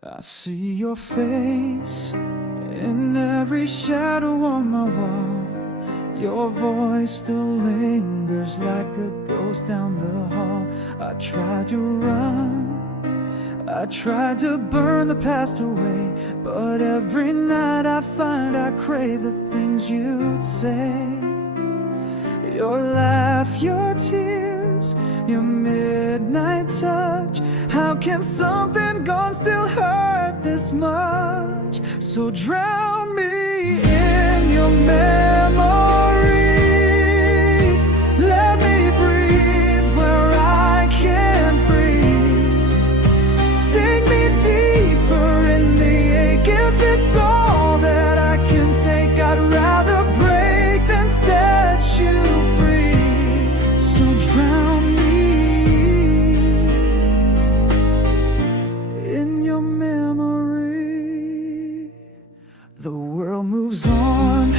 I see your face in every shadow on my wall. Your voice still lingers like a ghost down the hall. I tried to run, I tried to burn the past away, but every night I find I crave the things you'd say. Your laugh, your tears, your midnight touch. How can something gone still hurt this much? So drown me in your memory. Let me breathe where I can't breathe. Sink me deeper in the ache. If it's all that I can take, I'd rather break than set you free. So drown me in your memory. The world moves on,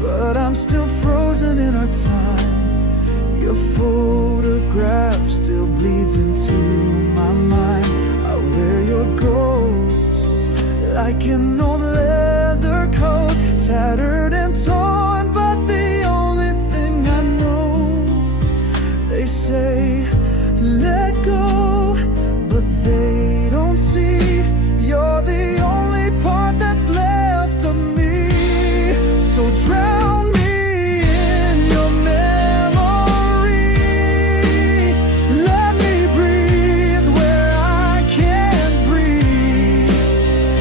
but I'm still frozen in our time. Your photograph still bleeds into my mind. I wear your ghost like an old leather coat, tattered and torn, but the only thing I know. They say let go, but they don't see you're the only part that's left of me. So drown me in your memory. Let me breathe where I can't breathe.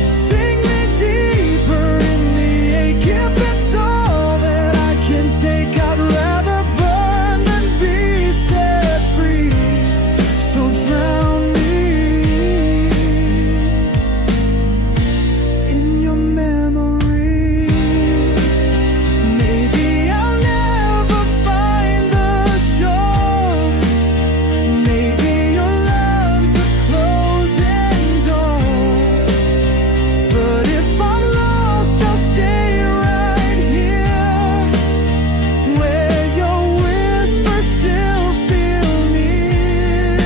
Sink me deeper in the ache. If it's all that I can take, I'd rather burn than be set free. So drown me in your memory. Maybe I'll never find the shore. Maybe your love's a closing door. But if I'm lost, I'll stay right here, where your whispers still feel near.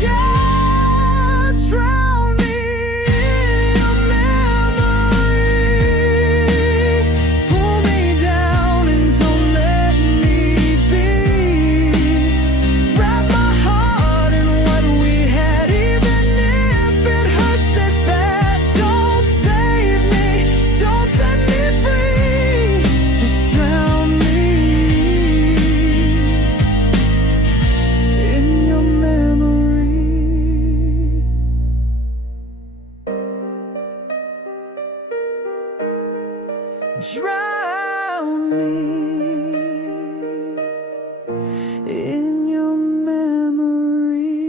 Yeah, drown me in your memory. Pull me down and don't let me be. Wrap my heart in what we had, even if it hurts this bad. Don't save me, don't set me free. Just drown me in your memory. Drown me in your memory.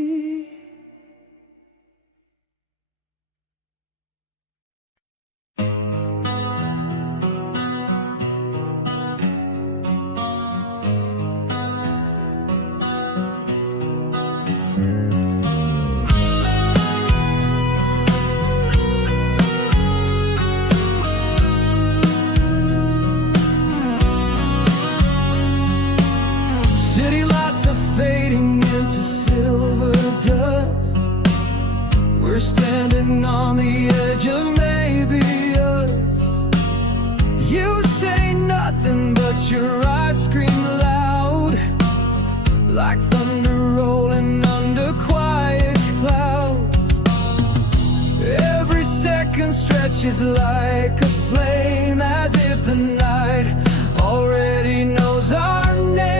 City lights are fading into silver dust. We're standing on the edge of maybe us. You say nothing, but your eyes scream loud, like thunder rolling under quiet clouds. Every second stretches like a flame, as if the night already knows our name.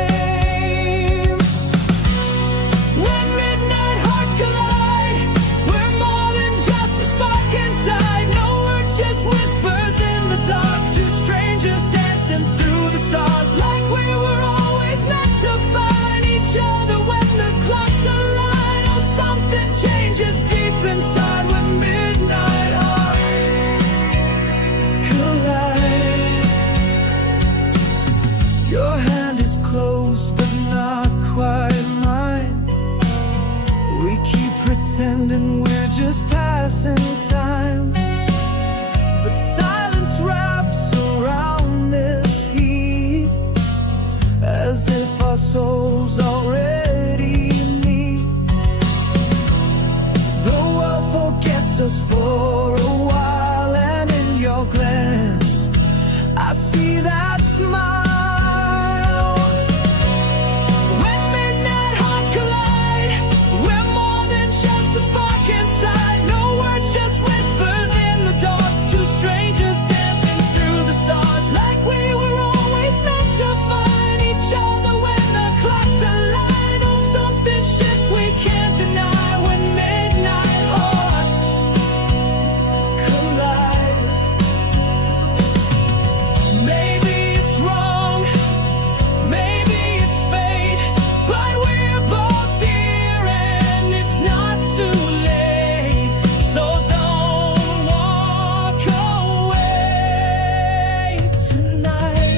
When midnight hearts collide, we're more than just a spark inside. No words, just whispers in the dark. Two strangers dancing through the stars, like we were always meant to find each other when the clocks align. Oh, something changes deep inside when midnight hearts collide. Your hand is close, but not quite mine. We keep pretending we're just passing time, but silence wraps around this heat, as if our souls already meet. The world just us for a while, and in your glance I see that smile. When midnight hearts collide, we're more than just a spark inside. No words, just whispers in the dark. Two strangers dancing through the stars, like we were always meant to find each other when the clocks align. Oh, something shifts we can't deny when midnight hearts collide. Maybe it's wrong, maybe it's fate, but we're both here and it's not too late. So don't walk away tonight.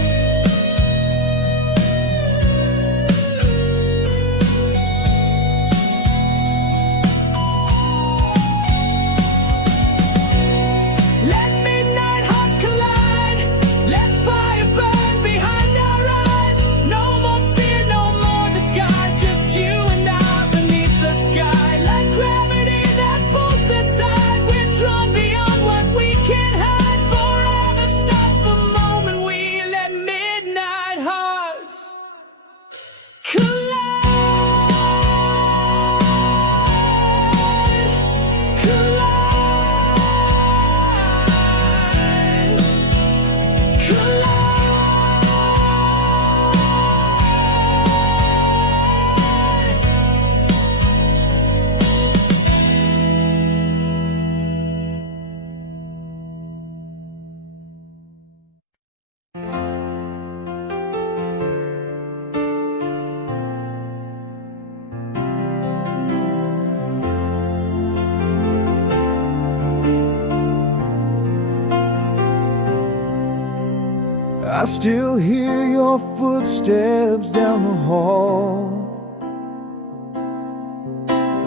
Let midnight hearts collide. Let fire burn behind our eyes. No more fear, no more disguise. Just you and I beneath the sky. Like gravity that pulls the tide, we're drawn beyond what we can hide. Forever starts the moment we let midnight hearts collide. I still hear your footsteps down the hall,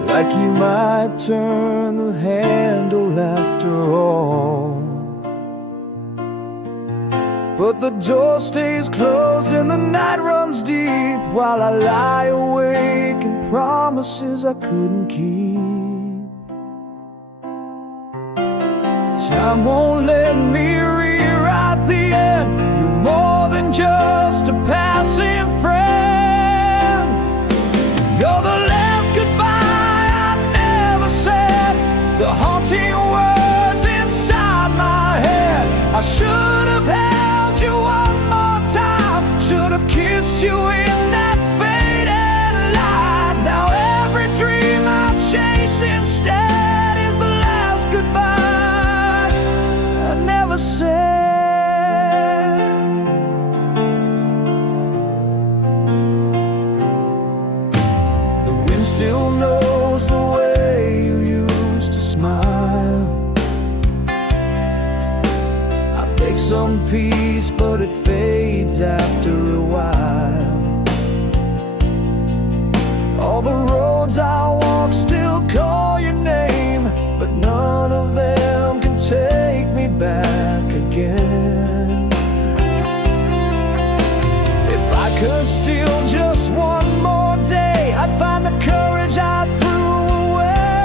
like you might turn the handle after all. But the door stays closed and the night runs deep, while I lie awake in promises I couldn't keep. Time won't let me rewrite the end. You're more than just a passing friend. You're the last goodbye I never said, the haunting words inside my head. I should have held you one more time, should have kissed you in that faded light. Now every dream I chase instead is the last goodbye I never said. The wind still knows the way you used to smile. I fake some peace, but it fades after a while. All the roads I walk still call your name, but none of them can take me back again. If I could steal just one more day, I'd find the courage I threw away.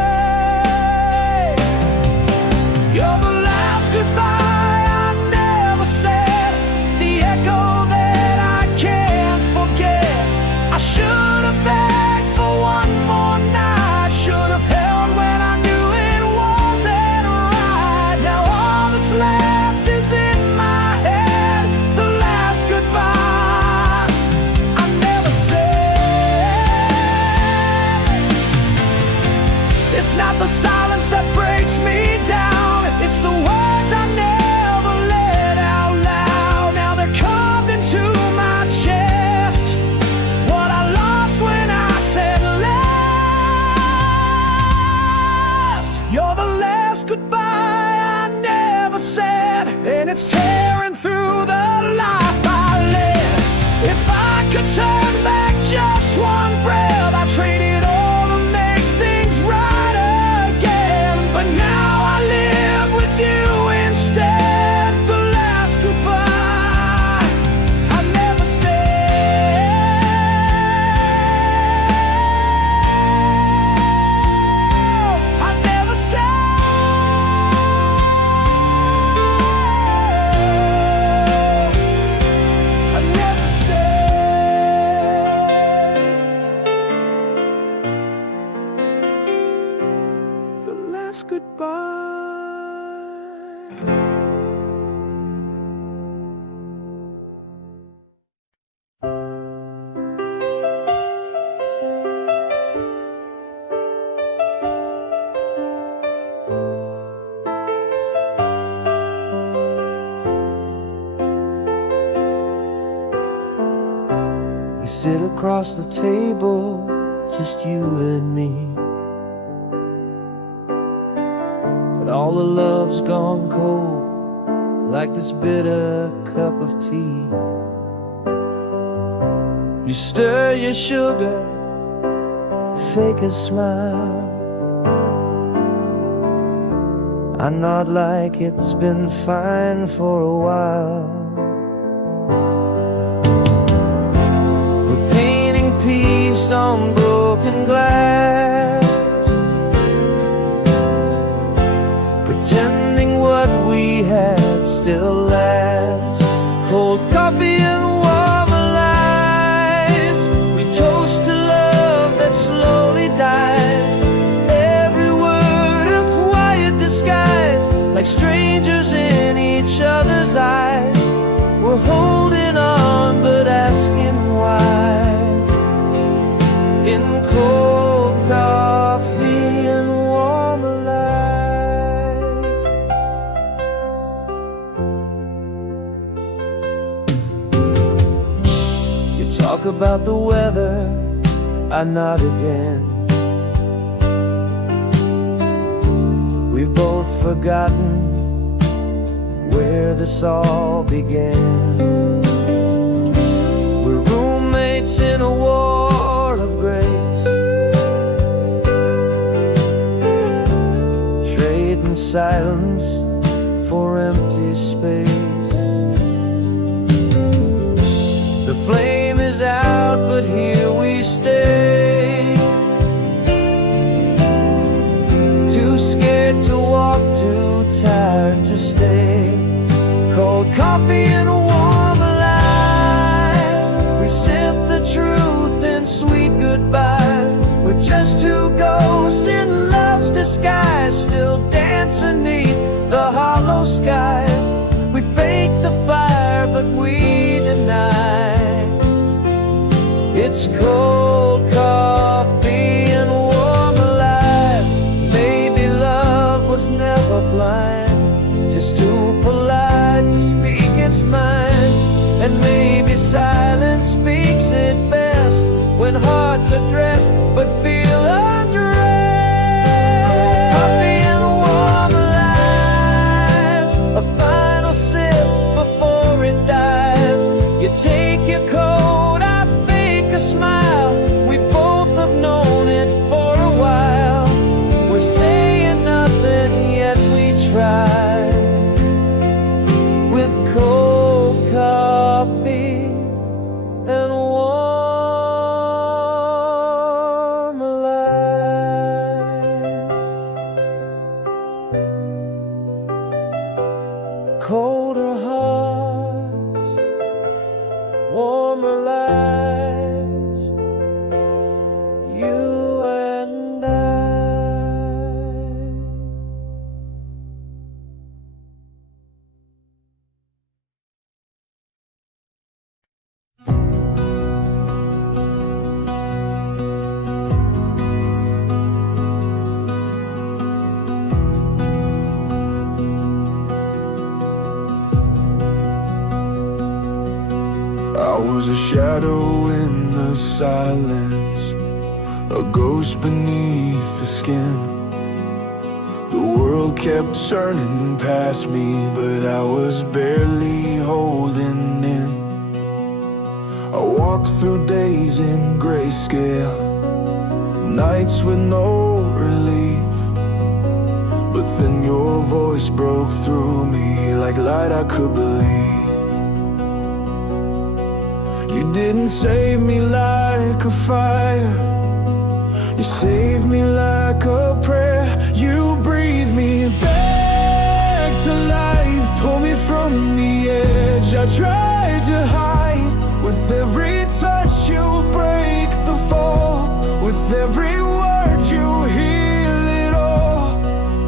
You're the last goodbye I never said, the echo that I can't forget. I should have begged for one more night, should have held when I knew it wasn't right. Now all that's left is in my head, the last goodbye I never said. It's not the silence that breaks me down, it's the words I never let out loud. Now they're carved into my chest, what I lost when I said last. You're the last goodbye I never said, and it's tearing through the life I live. If I could turn back just one breath, I'd trade it all to make things right again. But now I live with you instead, the last goodbye I never said. I never said. us goodbye. We sit across the table, just you and me, but all the love's gone cold, like this bitter cup of tea. You stir your sugar, fake a smile. I nod like it's been fine for a while. Peace on broken glass, pretending what we had still lasts. Cold coffee and warmer lies, we toast to love that slowly dies. Every word a quiet disguise, like strangers in each other's eyes. We're holding on but asking why. In cold coffee and warmer lies. You talk about the weather, I nod again. We've both forgotten where this all began. We're roommates in a war of grace, trading silence for empty space. The flame is out, but here we stay, too scared to walk, too tired to stay. Cold coffee and warmer lies, we sip the truth in sweet goodbyes. We're just two ghosts in love's disguise, still dancing beneath the hollow skies. We fake the fire, but we deny. It's cold coffee and warmer lies. Maybe love was never blind, just too polite to speak its mind. And maybe silence speaks it best, when hearts are dressed but feel undressed. Coffee and warmer lies, a final sip before it dies. You take your coat, I fake a smile. We both have known it for a while. We're saying nothing, yet we try. With cold coffee and warm lies. Colder hearts, warmer lives, you and I. I was a shadow in the silence, a ghost beneath the skin. The world kept turning past me, but I was barely holding in. I walked through days in grayscale, nights with no relief. But then your voice broke through me like light I could believe. You didn't save me like a fire, you saved me like a prayer. You breathed me back to life, pulled me from the edge. I tried to hide, with every touch you break the fall. With every word you heal it all.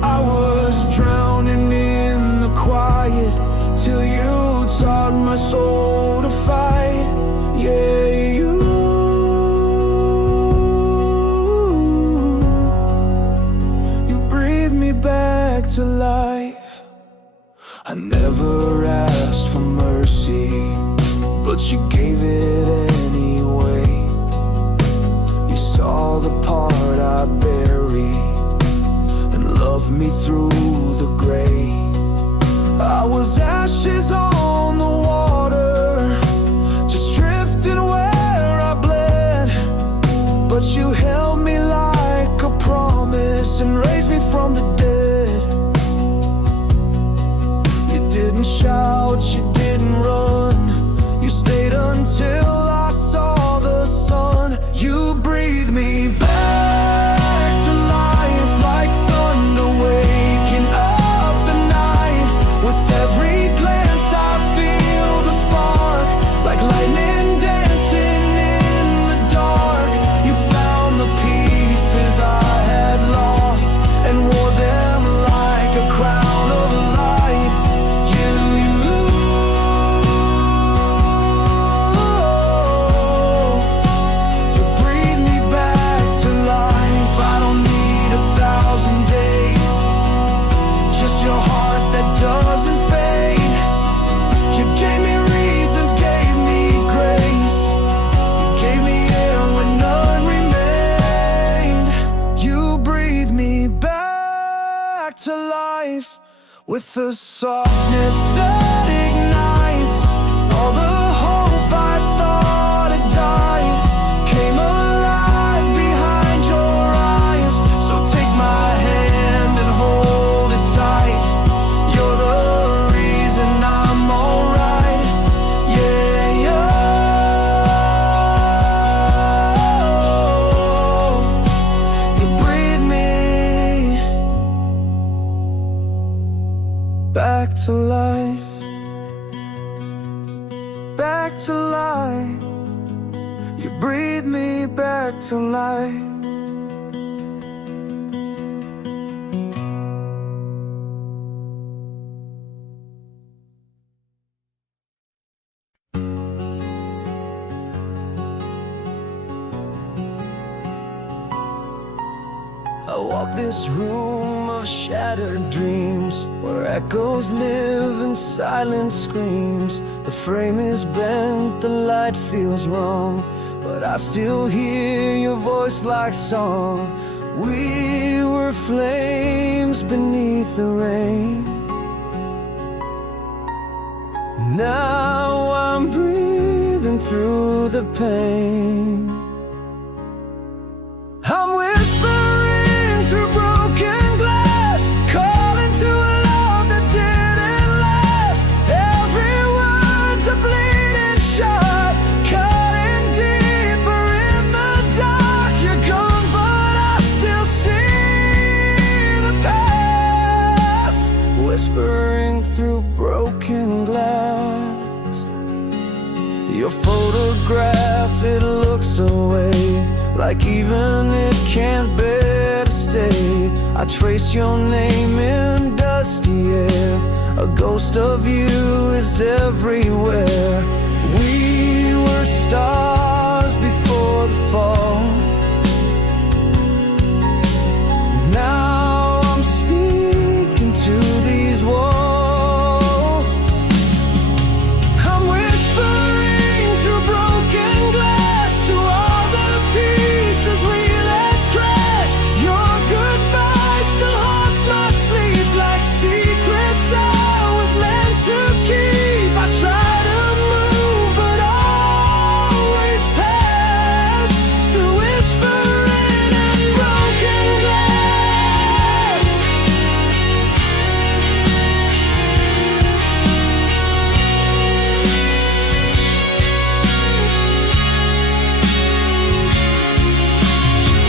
I soul to fight. Yeah, you breathe me back to life. I never asked for mercy, but you gave it anyway. You saw the part I buried and loved me through the gray. I was ashes on the water, just drifting where I bled. But you held me like a promise and raised me from the dead. You didn't shout, you didn't run, you stayed until I saw the sun. You breathed me back to life like thunder waking up the night. With every glance I feel the spark, like lightning dancing in the dark. You found the pieces I had lost and wore them like a crown of light. You breathe me back to life. I don't need 1,000 days, just your heart that doesn't fade. You gave me reasons, gave me grace. You gave me air when none remained. You breathe me back to life with the softness that ignites all the hope I thought had died. Came alive behind your eyes, so take my hand and hold it tight. You're the reason I'm alright. Yeah, you breathe me back to life, back to life. You breathe me back to life. I walk this room of shattered dreams, where echoes live and silence screams. The frame is bent, the light feels wrong, but I still hear your voice like song. We were flames beneath the rain. Now I'm breathing through the pain. I'm whispering through broken glass, calling to a love that didn't last. Every word's a bleeding shot, cutting deeper in the dark. You're gone, but I still see the past, whispering through broken glass. Your photograph, it looks away, like even it can't bear to stay. I trace your name in dusty air, a ghost of you is everywhere. We were stars before the fall. Now I'm speaking to these walls. I'm whispering through broken glass to all the pieces we let crash. Your goodbye still haunts my sleep, like secrets I was meant to keep. I try to move but always pass through whispering and broken glass.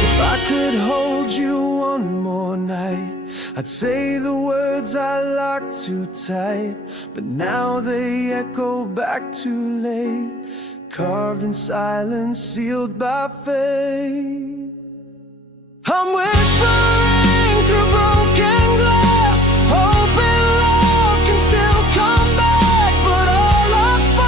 If I could hold you one more night, I'd say the words I locked too tight, but now they echo back too late, carved in silence, sealed by fate. I'm whispering through broken glass, hoping love can still come back, but all I find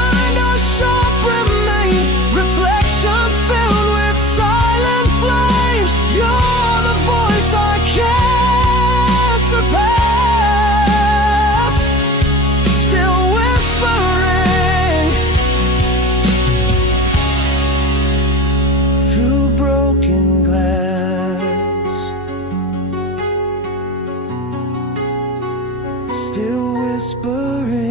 whispering.